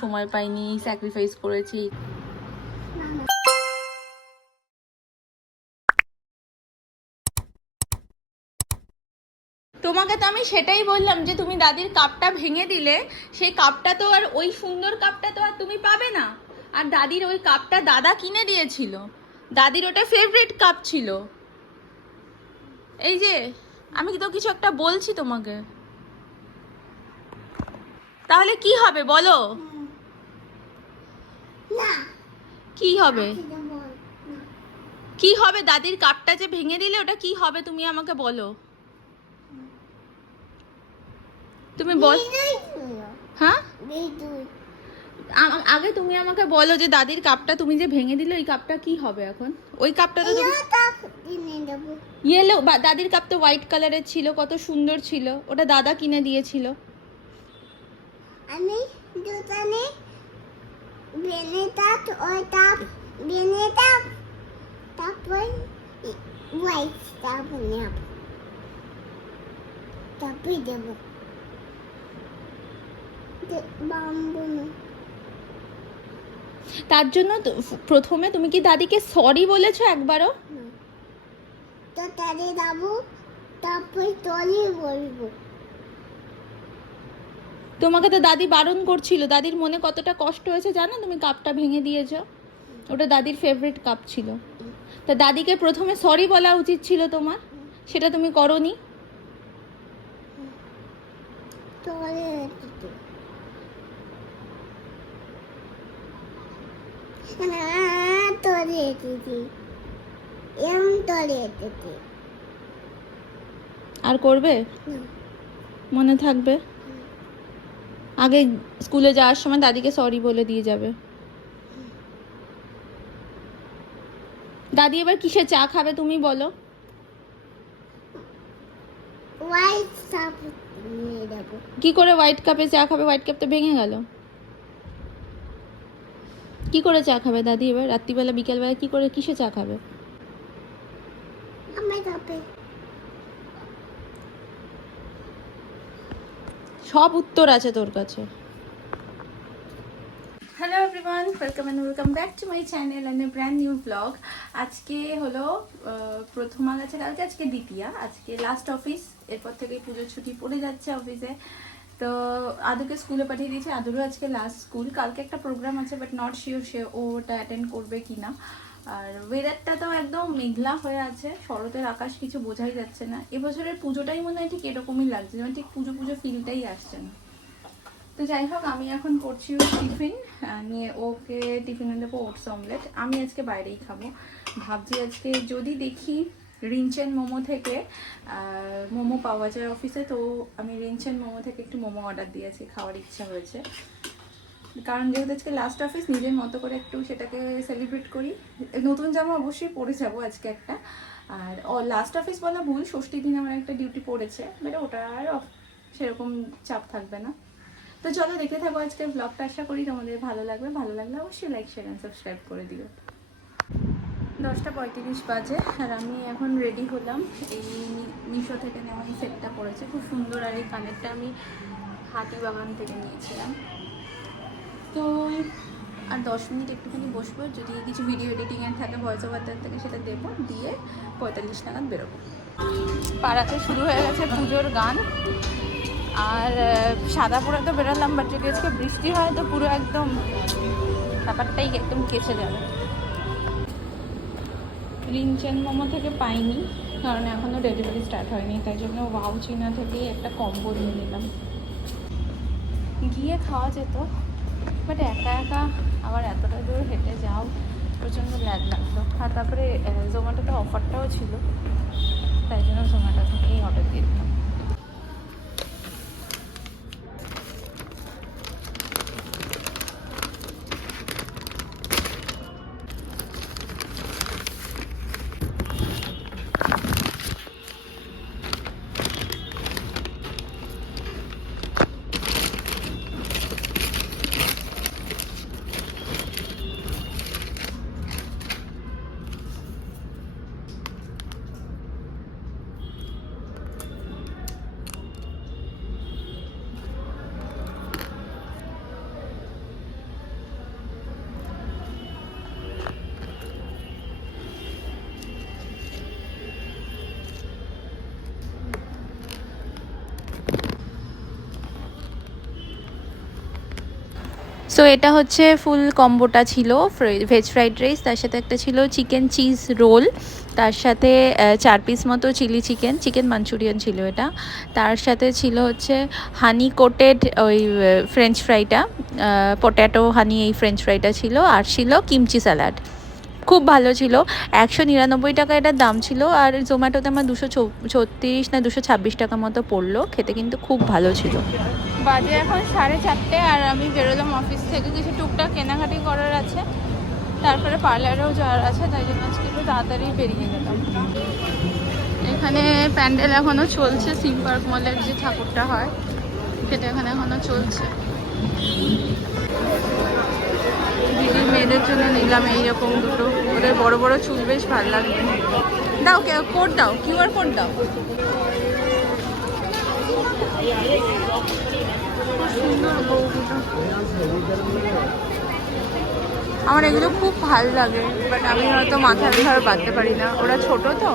সময় পাইনি স্যাক্রিফাইস করেছি। তোমাকে তো আমি সেটাই বললাম যে তুমি দাদির কাপটা ভেঙে দিলে, সেই কাপটা তো আর ওই সুন্দর কাপটা তো আর তুমি পাবে না। আর দাদির ওই কাপটা দাদা কিনে দিয়েছিল। দাদির ওটা ফেভারিট কাপ ছিল। এই যে, আমি তো কিছু একটা বলছি তোমাকে। তাহলে কি হবে বলো? কি হবে? কি হবে? দাদির কাপটা যে ভেঙে দিলে ওটা কি হবে তুমি আমাকে বলো। তুমি বল। হ্যাঁ? আগে তুমি আমাকে বলো যে দাদির কাপটা তুমি যে ভেঙে দিলে ওই কাপটা কি হবে এখন? ওই কাপটা তো ইয়েলো দাদির কাপ তো হোয়াইট কালারের ছিল কত সুন্দর ছিল। ওটা দাদা কিনে দিয়েছিল। আমি দোকানে বেনে তাপ ওই তাপ বেনে তাপ তারপর হোয়াইট তাপ নেব তারপরে দেবো। বাম্বু তার জন্য প্রথমে তুমি কি দাদিকে সরি বলেছ একবারও? তো তারে যাব তারপর তলে বলব। তোমাকে তো দাদি বারণ করছিল। দাদির মনে কতটা কষ্ট হয়েছে জানো? তুমি কাপটা ভেঙে দিয়েছ। ওটা দাদির ফেভারিট কাপ ছিল। তা দাদিকে প্রথমে সরি বলা উচিত ছিল তোমার। সেটা তুমি করনি। আর করবে? মনে থাকবে? আগে স্কুলে যাওয়ার সময় দাদিকে সরি বলে দিয়ে যাবে। দাদি এবার কিসে চা খাবে তুমি বলো। কি করে হোয়াইট কাপে চা খাবে? হোয়াইট কাপ তো ভেঙে গেল। কি করে চা খাবে দাদি এবার? রাত্রিবেলা বিকেলবেলা কি করে কিসে চা খাবে আমার কাপে সব উত্তর আছে তোর কাছে। Hello everyone welcome and welcome back to my channel and a brand new vlog আজকে হলো প্রথমা গেছে কালকে, আজকে দ্বিতীয়া। আজকে লাস্ট অফিস এরপর থেকে পুজোর ছুটি পড়ে যাচ্ছে অফিসে তো আদুকে স্কুলে পাঠিয়ে দিয়েছে, আদুরও আজকে লাস্ট স্কুল কালকে একটা প্রোগ্রাম আছে বাট নট শিওর সে ওটা অ্যাটেন্ড করবে কি না আর ওয়েদারটা তো একদম মেঘলা হয়ে আছে, শরতের আকাশ কিছু বোঝাই যাচ্ছে না। এবছরের পুজোটাই মনে হয় ঠিক এরকমই লাগছে, যেমন ঠিক পুজো পুজো ফিলটাই আসছে না। তো যাই হোক, আমি এখন করছি ওর টিফিন নিয়ে ওকে টিফিনে দেবো ওটস অমলেট আমি আজকে বাইরেই খাব। ভাবছি আজকে যদি দেখি রিনচেন মোমো থেকে মোমো পাওয়া যায় অফিসে তো আমি রিনচেন মোমো থেকে একটু মোমো অর্ডার দিয়েছি, খাওয়ার ইচ্ছা হয়েছে। কারণ যেহেতু আজকে লাস্ট অফিস নিজের মতো করে একটু সেটাকে সেলিব্রেট করি। নতুন জামা অবশ্যই পরে যাব আজকে একটা। আর লাস্ট অফিস বলা ভুল, ষষ্ঠী দিন আমার একটা ডিউটি পড়েছে বাট ওটা আর সেরকম চাপ থাকবে না। তো চলো দেখতে থাকো আজকে ব্লগটা আশা করি তোমাদের ভালো লাগবে। ভালো লাগলে অবশ্যই লাইক শেয়ার অ্যান্ড সাবস্ক্রাইব করে দিও। দশটা পঁয়ত্রিশ বাজে, আর আমি এখন রেডি হলাম। এই মিশো থেকে নেওয়া এই সেটটা পড়েছে। খুব সুন্দর, আর এই কানেরটা আমি হাতি বাগান থেকে নিয়েছিলাম। তো আর দশ মিনিট একটুখানি বসবো, যদি কিছু ভিডিও এডিটিংয়ের থাকে ভয়েস ওভার থেকে, সেটা দেবো, দিয়ে পঁয়তাল্লিশ নাগাদ বেরোবো। পাড়াতে শুরু হয়ে গেছে পুজোর গান। আর সাদা পুরো তো বেরোলাম বাট যদি আজকে বৃষ্টি হয়, তো পুরো একদম ব্যাপারটাই একদম কেসে যাবে। রিনচেন মোমো থেকে পাইনি, কারণ এখনও ডেলিভারি স্টার্ট হয়নি, তাই জন্য ওয়াও চিনা থেকেই একটা কম্বো নিয়ে নিলাম। গিয়ে খাওয়া যেত। বাট একা একা আবার এতটা দূর হেঁটে যাও, প্রচণ্ড ল্যাগ লাগতো আর তারপরে জোম্যাটোতে অফারটাও ছিল, তাই জন্য জোম্যাটো থেকেই অর্ডার দিয়ে দিলাম। সো এটা হচ্ছে ফুল কম্বোটা ছিল ভেজ ফ্রাইড রাইস তার সাথে একটা ছিল চিকেন চিজ রোল তার সাথে চার পিস মতো চিলি চিকেন চিকেন মাঞ্চুরিয়ান ছিল এটা। তার সাথে ছিল হচ্ছে হানি কোটেড ওই ফ্রেঞ্চ ফ্রাইটা পটেটো হানি এই ফ্রেঞ্চ ফ্রাইটা ছিল, আর ছিল কিমচি স্যালাড খুব ভালো ছিল। একশো নিরানব্বই টাকা এটার দাম ছিল আর জোম্যাটোতে আমার দুশো ছত্রিশ না দুশো ছাব্বিশ টাকা মতো পড়ল। খেতে কিন্তু খুব ভালো ছিল। বাজে এখন সাড়ে চারটে আর আমি বেরোলাম অফিস থেকে। কিছু টুকটাক কেনাকাটি করার আছে। তারপরে পার্লারেও যাওয়ার আছে, তাই জন্য আজকে একটু তাড়াতাড়ি বেরিয়ে গেলাম। এখানে প্যান্ডেল এখনও চলছে সিম পার্ক মলের যে ঠাকুরটা হয়, সেটা এখানে এখনও চলছে। দিদির মেয়েদের জন্য নিলাম এইরকম দুটো। ওদের বড় বড় চুল বেশ ভালো লাগবে দাও কোড দাও কিউআর কোড দাও। আমার এগুলো খুব ভালো লাগে বাট আমি হয়তো মাথার ধরে বাঁধতে পারি না। ওরা ছোট তো,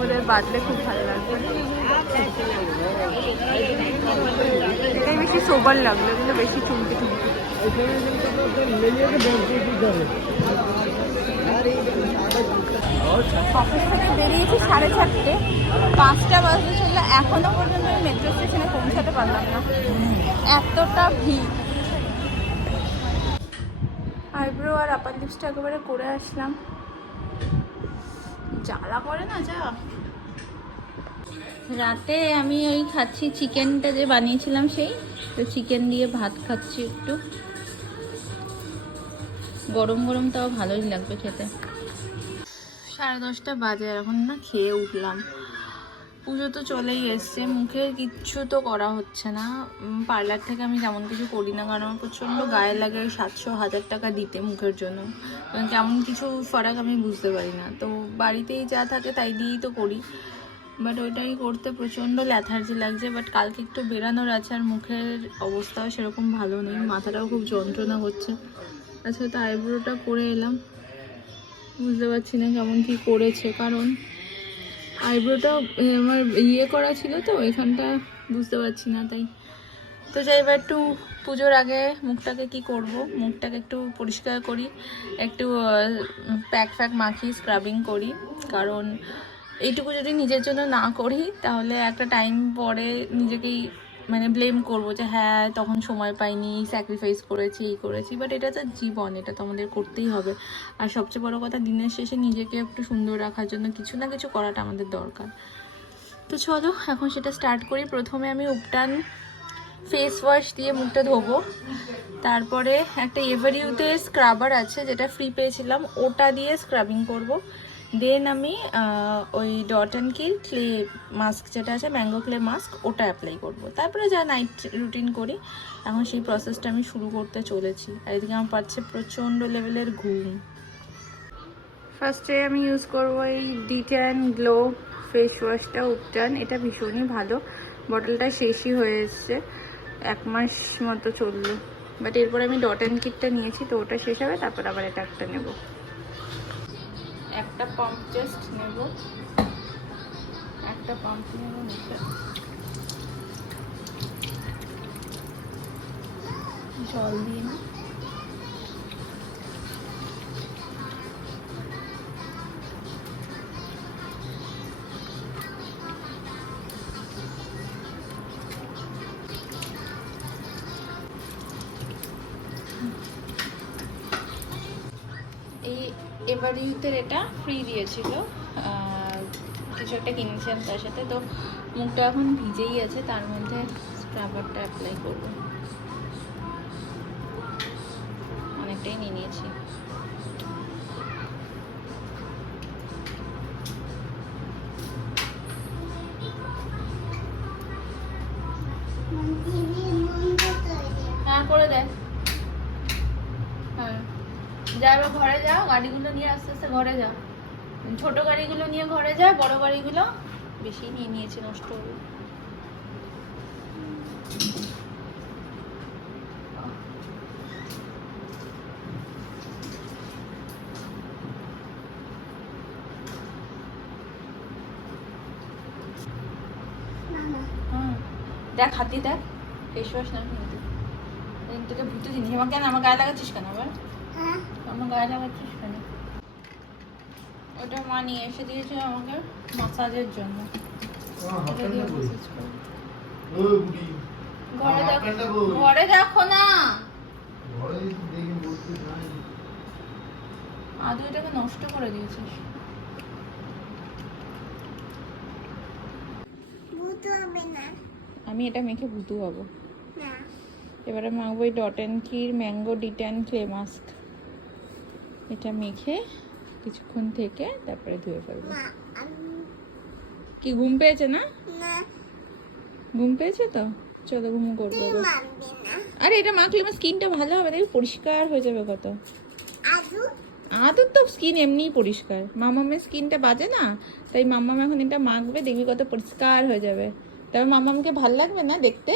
ওদের বাঁধলে খুব ভালো লাগবে এটাই বেশি সোবার লাগল, এগুলো বেশি চুমকি চুমকি অফিস বেরিয়েছি সাড়ে চারটে। পাঁচটা বাজতে চললে। এখনও পর্যন্ত আমি মেট্রো স্টেশনে পৌঁছাতে পারলাম না। এতটা ভিড়। আইব্রো আর আপার লিপসটা একেবারে করে আসলাম। জ্বালা করে না যা। রাতে আমি ওই খাচ্ছি চিকেনটা যে বানিয়েছিলাম সেই। তো চিকেন দিয়ে ভাত খাচ্ছি একটু। গরম গরম তাও ভালোই লাগবে খেতে। সাড়ে দশটা বাজে এখন না খেয়ে উঠলাম। পুজো তো চলেই এসছে, মুখে কিচ্ছু তো করা হচ্ছে না। পার্লার থেকে আমি তেমন কিছু করি না, কারণ আমার প্রচণ্ড গায়ে লাগে সাতশো, হাজার টাকা দিতে মুখের জন্য। কারণ কেমন কিছু ফারাক আমি বুঝতে পারি না। তো বাড়িতেই যা থাকে তাই দিয়েই তো করি। বাট ওইটাই করতে প্রচণ্ড ল্যাথার্জি লাগছে বাট কালকে একটু বেরানোর আছে আর মুখের অবস্থাও সেরকম ভালো নেই, মাথাটাও খুব যন্ত্রণা হচ্ছে। আচ্ছা তো আইব্রোটা করে এলাম। বুঝতে পারছি না কেমন কি করেছে, কারণ আইব্রোটা আমার ইয়ে করা ছিল তো, এখানটা বুঝতে পারছি না, তাই। তো যাই এবার একটু পুজোর আগে মুখটাকে কি করব? মুখটাকে একটু পরিষ্কার করি, একটু প্যাক ফ্যাক মাখি স্ক্রাবিং করি, কারণ এইটুকু যদি নিজের জন্য না করি, তাহলে একটা টাইম পরে নিজেকেই মানে ব্লেম করব যে হ্যাঁ তখন সময় পাইনি স্যাক্রিফাইস করেছি, এই করেছি বাট এটা তো জীবন, এটা তো আমাদের করতেই হবে। আর সবচেয়ে বড় কথা, দিনের শেষে নিজেকে একটু সুন্দর রাখার জন্য কিছু না কিছু করাটা আমাদের দরকার। তো চলো, এখন সেটা স্টার্ট করি। প্রথমে আমি উপটান ফেস ওয়াশ দিয়ে মুখটা ধোবো। তারপরে একটা এভারিউতে স্ক্রাবার আছে, যেটা ফ্রি পেয়েছিলাম, ওটা দিয়ে স্ক্রাবিং করব। দেন আমি ওই dot and key clay mask যেটা আছে ম্যাঙ্গো ক্লে মাস্ক ওটা অ্যাপ্লাই করব। তারপরে যা নাইট রুটিন করি, এখন সেই প্রসেসটা আমি শুরু করতে চলেছি। আর এদিকে আমার পাচ্ছে প্রচণ্ড লেভেলের ঘুম। ফার্স্টে আমি ইউজ করব এই ডিট্যান গ্লো ফেস ওয়াশটা উপটান। এটা ভীষণই ভালো। বটলটা শেষই হয়ে এসছে। এক মাস মতো চলল। বাট এরপর আমি ডট অ্যান্ড কিটটা নিয়েছি, তো ওটা শেষ হবে, তারপর আবার এটা একটা নেব। একটা পাম্প জাস্ট নেব একটা পাম্প নেব। জল দিয়ে এবার ইউথের এটা ফ্রি দিয়েছিল। কিছু একটা কিনেছিলাম তার সাথে। তো মুখটা এখন ভিজেই আছে, তার মধ্যে স্ক্রাবারটা অ্যাপ্লাই করব। অনেকটাই নিয়ে নিয়েছি। ঘরে যাও, গাড়িগুলো নিয়ে আস্তে আস্তে ঘরে যাও। ছোট গাড়িগুলো নিয়ে ঘরে যায় বড় গাড়িগুলো বেশি নিয়ে নিয়েছে, নষ্ট হবে দেখ, হাতি দেখ ফেস ওয়াশ না তোকে ভূতে জিনিস আমার কেন আমার গায়ে লাগাচ্ছিস কেন আবার? হ্যাঁ। আমার গায়ে লাগাচ্ছিস কেন ওটা মা নিয়ে এসে দিয়েছিল আমাকে মাসাজের জন্য। ঘরে দেখো না। আদু এটাকে নষ্ট করে দিয়েছিস। আমি এটা মেখে ভুতু হব। এবারে মাখবো এই ডট অ্যান্ড কির ম্যাঙ্গো ডিট্যান ক্লে মাস্ক। এটা মেখে কিছুক্ষণ থেকে তারপরে ধুয়ে ফেলব। কি ঘুম পেয়েছে না? ঘুম পেয়েছে তো? চলো ঘুম করব আরে এটা মাখলে আমার স্কিনটা ভালো হবে দেখবি পরিষ্কার হয়ে যাবে কত। আদর তো স্কিন এমনিই পরিষ্কার। মামামের স্কিনটা বাজে না তাই মামাম এখন এটা মাখবে দেখবি কত পরিষ্কার হয়ে যাবে। তবে মামামকে ভালো লাগবে না দেখতে?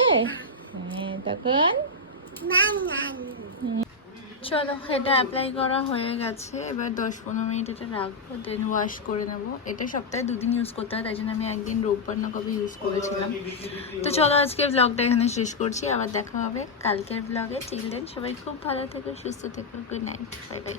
হ্যাঁ তখন চলো, এটা অ্যাপ্লাই করা হয়ে গেছে। এবার দশ পনেরো মিনিট এটা রাখব দেন ওয়াশ করে নেব। এটা সপ্তাহে দুদিন ইউজ করতে হয়, তাই জন্য আমি একদিন রোববার না কবে ইউজ করেছিলাম। তো চলো আজকে ব্লগটা এখানে শেষ করছি। আবার দেখা হবে কালকের ব্লগে দেন সবাই খুব ভালো থেকো, সুস্থ থেকো গুড নাইট বাই বাই